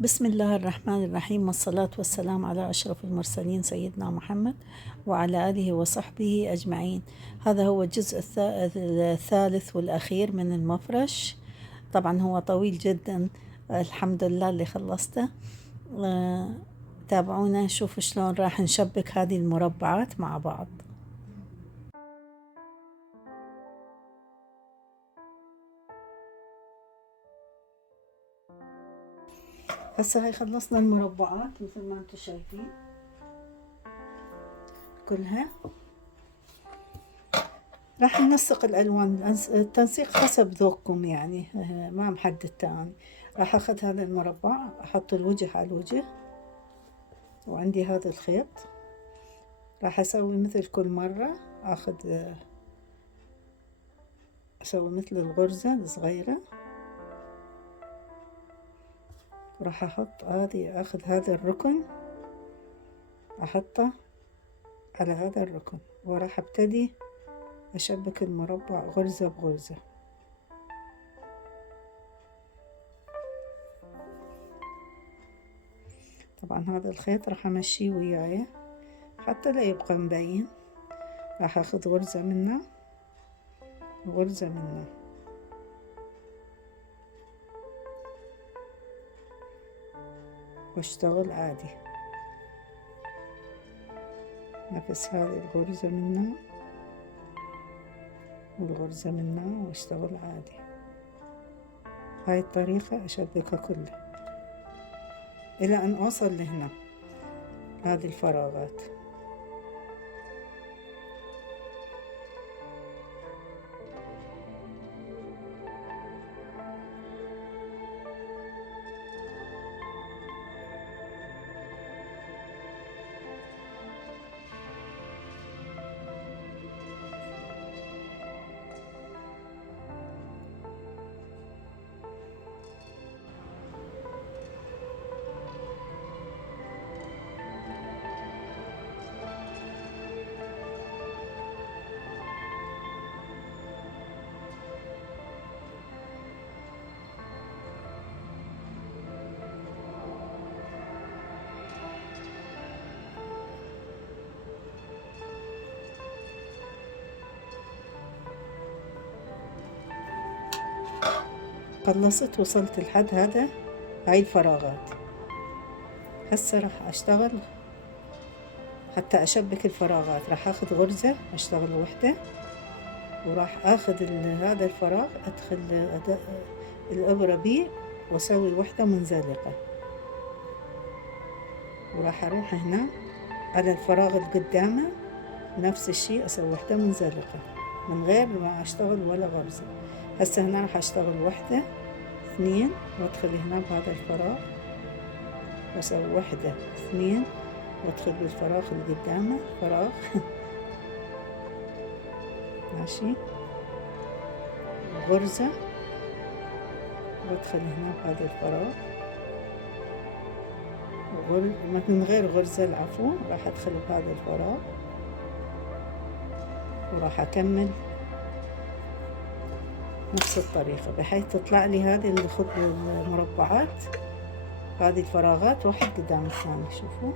بسم الله الرحمن الرحيم، والصلاة والسلام على أشرف المرسلين سيدنا محمد وعلى آله وصحبه أجمعين. هذا هو الجزء الثالث والأخير من المفرش. طبعا هو طويل جدا، الحمد لله اللي خلصته. تابعونا نشوف شلون راح نشبك هذه المربعات مع بعض. هسه هاي خلصنا المربعات مثل ما انتم شايفين كلها. راح ننسق الألوان، التنسيق حسب ذوقكم يعني، ما محدد تاني. راح أخذ هذا المربع أحط الوجه على الوجه، وعندي هذا الخيط. راح أسوي مثل كل مرة، أسوي مثل الغرزة الصغيرة، وراح أخذ هذا الركن أحطه على هذا الركن، وراح أبتدي أشبك المربع غرزة بغرزة. طبعا هذا الخيط راح أمشيه وياي حتى لا يبقى مبين. راح أخذ غرزة منه وغرزة منه، واشتغل عادي نفس هذه الغرزة منه والغرزة منه، واشتغل عادي. هاي الطريقة أشبكها كلها إلى أن أوصل لهنا هذه الفراغات. خلصت، وصلت لحد هاي الفراغات. هسه راح أشتغل حتى أشبك الفراغات. راح أخذ غرزة أشتغل وحدة، وراح أخذ هذا الفراغ أدخل الإبرة بيه وأسوي وحدة منزلقة، وراح أروح هنا على الفراغ اللي قدامه نفس الشي أسوي وحدة منزلقة من غير ما أشتغل ولا غرزة. هسه هنا راح أشتغل وحدة اثنين، وأدخل هنا بهذا الفراغ وأسوي وحدة اثنين، وأدخل بالفراغ اللي قدامه فراغ ماشي، غرزة، وأدخل هنا بهذا الفراغ من غير غرزة، العفو. راح أدخل بهذا الفراغ وراح أكمل نفس الطريقة بحيث تطلع لي هذه المربعات، هذه الفراغات واحد قدام الثاني. شوفوا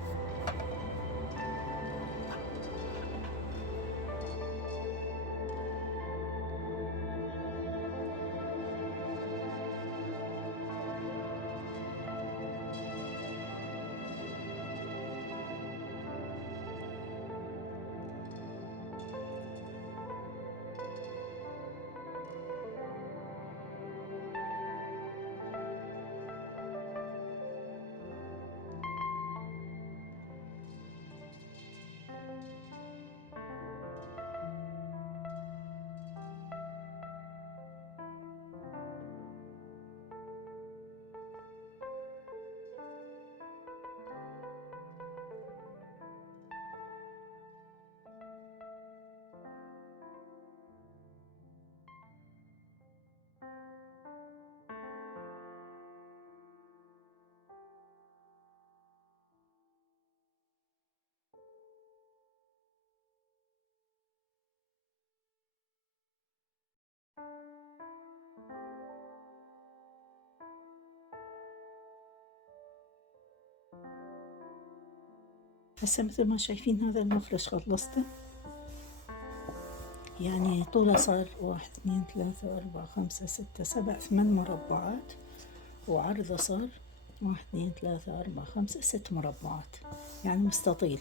هسه مثل ما شايفين هذا المفرش خلصته، يعني طوله صار 1 2 3 4 5 6 7 8 مربعات، وعرضه صار 1 2 3 4 5 6 مربعات، يعني مستطيل.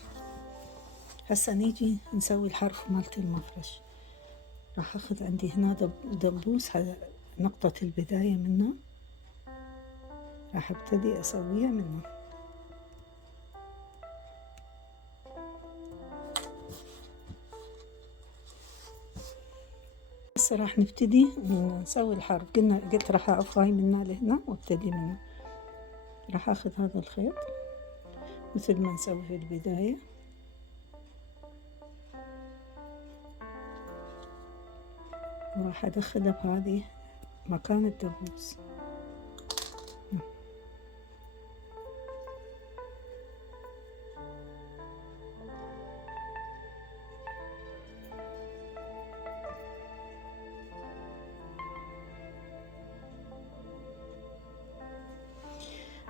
هسه نيجي نسوي الحرف مالت المفرش. راح اخذ عندي هنا دبوس، هذا نقطة البداية منه، راح ابتدي اسويها منه. هسه راح نبتدي نسوي الحرف. قلت راح اعف هاي من هنا لهنا وابتدي منه. راح اخذ هذا الخيط مثل ما نسوي في البداية، وراح ادخله بهذه مكان الدبوس.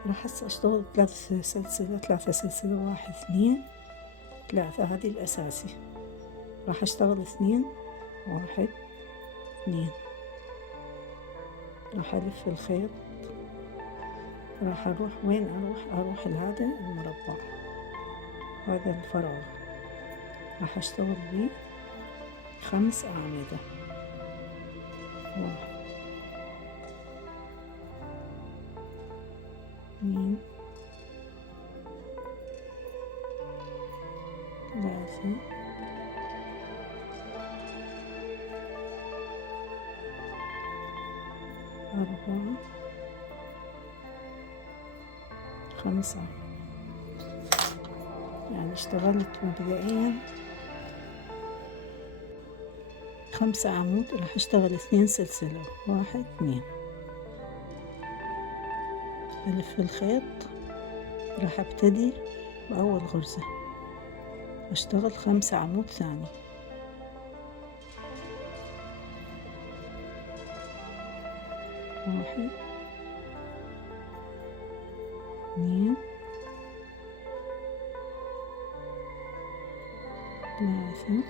راح هسه اشتغل 3 سلسلة 1 2 3. هذه الاساسي. راح اشتغل 2 1 2. راح الف الخيط، راح اروح وين اروح لهذا المربع، هذا الفراغ، راح اشتغل بيه 5 اعمدة. 1 2 3 4 5. يعني اشتغلت مبدئيا 5 عمود. راح اشتغل 2 سلسلة 1 2. الف الخيط، راح ابتدي باول غرزة اشتغل 5 عمود ثاني. 1 2 3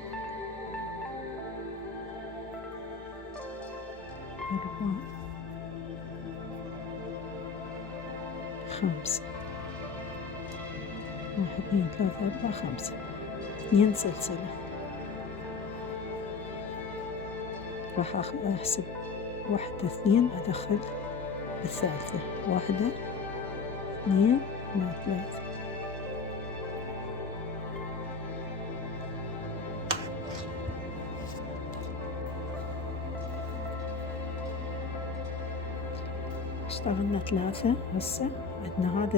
4 5. 1 2 3 4 5. 2 سلسلة. راح احسب 1 2 ادخل الثالثة 1 2 3. اشتغلنا 3. هسه عندنا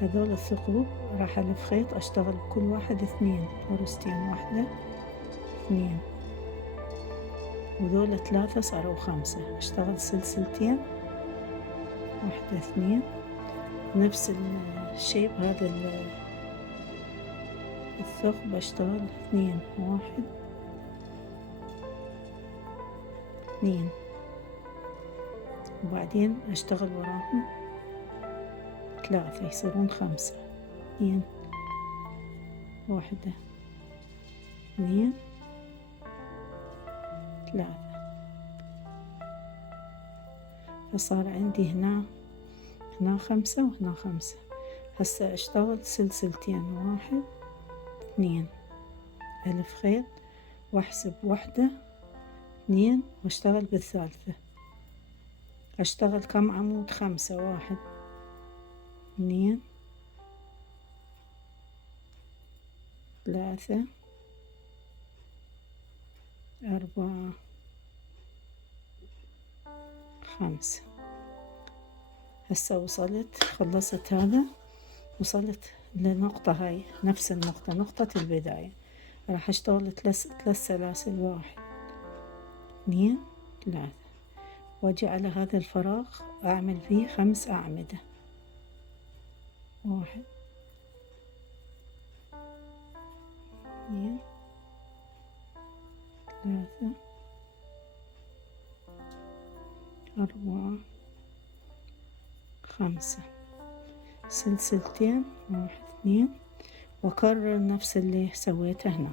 هذول الثقوب، راح الف خيط اشتغل بكل واحد 2 غرزتين، 1 2، وذول 3 صاروا 5. اشتغل سلسلتين 1 2، نفس الشيب هذا الثقب اشتغل 2 1 2، وبعدين اشتغل وراهم 3 يصيرون 5. 2 1 2 3. فصار عندي هنا 5 وهنا 5. هسه اشتغل سلسلتين 1 2، الف خيط واحسب 1 2 واشتغل بالثالثة. اشتغل كم عمود؟ 5. 1 2 3 4 5. هسه خلصت هذا، وصلت للنقطة هاي، نفس النقطة، نقطة البداية. راح اشتغل 3 سلاسل 1 2 3، واجي على هذا الفراغ اعمل فيه 5 اعمدة. 1 2 3 4 5. سلسلتين 1 2 وأكرر نفس اللي سويته هنا.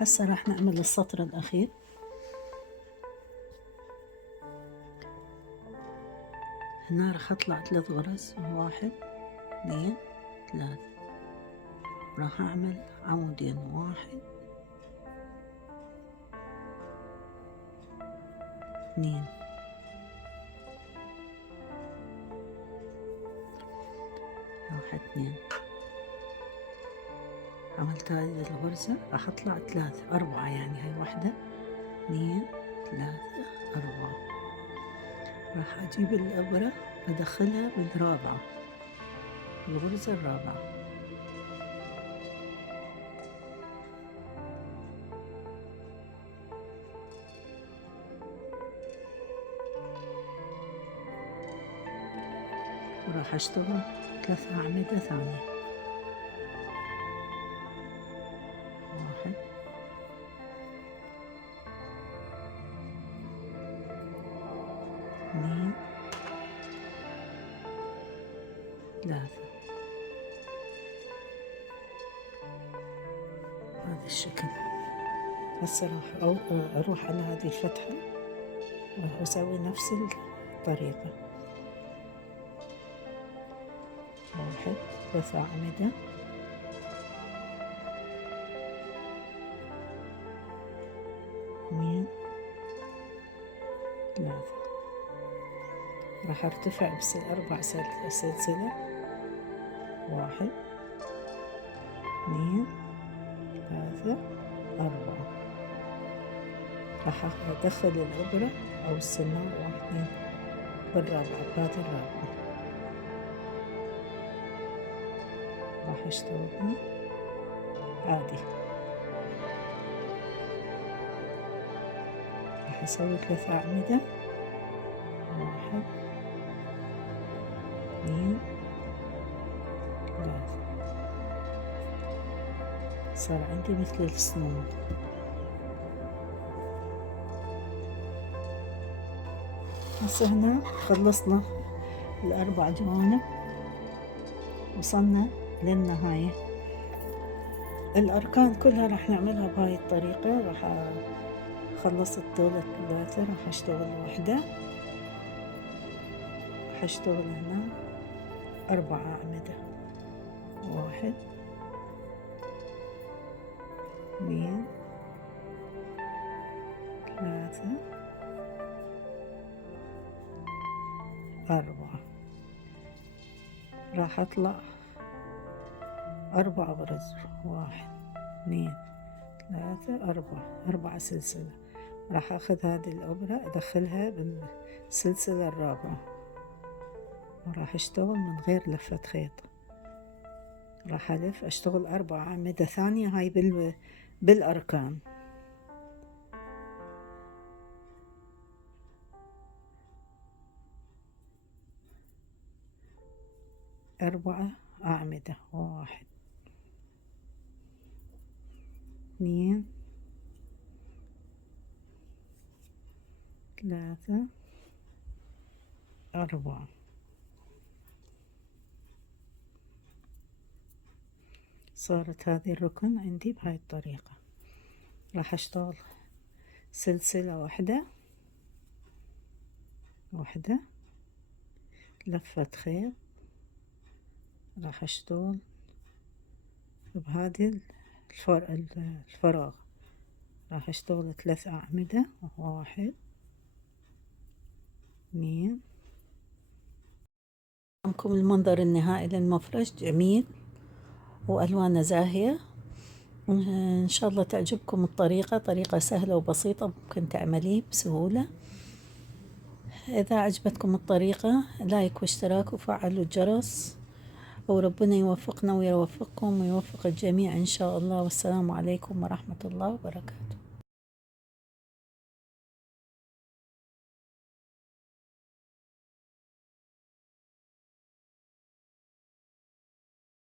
هسه راح نعمل السطر الأخير. هنا راح أطلع 3 غرز، 1 2 3. راح أعمل عمودين، 1 2 1 2. عملت هذه الغرزة، راح أطلع 3 4 يعني هاي 1 2 3 4. راح أجيب الإبرة أدخلها بالرابعة، الغرزة الرابعة. وراح أشتغل 3 أعمدة ثانية، 1 2 3. هذا الشكل. هسه راح أروح على هذه الفتحة وأسوي نفس الطريقة، 1 3 أعمدة، 2 3. راح ارتفع ب4 سلسلة، 1 2 3 4. راح ادخل الابرة او السنار 1 2 بالرابعة، بهذه الرابعة. راح اشتغل عادي. راح اسوي 3 اعمدة، 1 2 3. صار عندي مثل السنون. هسه هنا خلصنا ال4 جوانب، وصلنا للنهاية. الأركان كلها راح نعملها بهاي الطريقة. راح خلصت دول 3، راح اشتغل 1، راح اشتغل هنا 4 أعمدة، 1 2 3 4. راح اطلع 4 غرز، 1 2 3 4 سلسلة. راح اخذ هذه الابرة ادخلها بالسلسلة الرابعة، وراح اشتغل من غير لفة خيط. راح الف اشتغل 4 أعمدة ثانية، هاي بالاركان. 4 أعمدة، 1 2 3 4. صارت هذه الركن عندي بهاي الطريقة. راح اشتغل سلسلة واحدة، لفة خيط. راح اشتغل بهذه الفراغ. راح اشتغل 3 أعمدة، 1 2. أمامكم المنظر النهائي للمفرش، جميل وألوانه زاهية. إن شاء الله تعجبكم الطريقة، طريقة سهلة وبسيطة ممكن تعمليه بسهولة. إذا عجبتكم الطريقة لايك واشتراك وفعلوا الجرس، وربنا يوفقنا ويوفقكم ويوفق الجميع إن شاء الله. والسلام عليكم ورحمة الله وبركاته.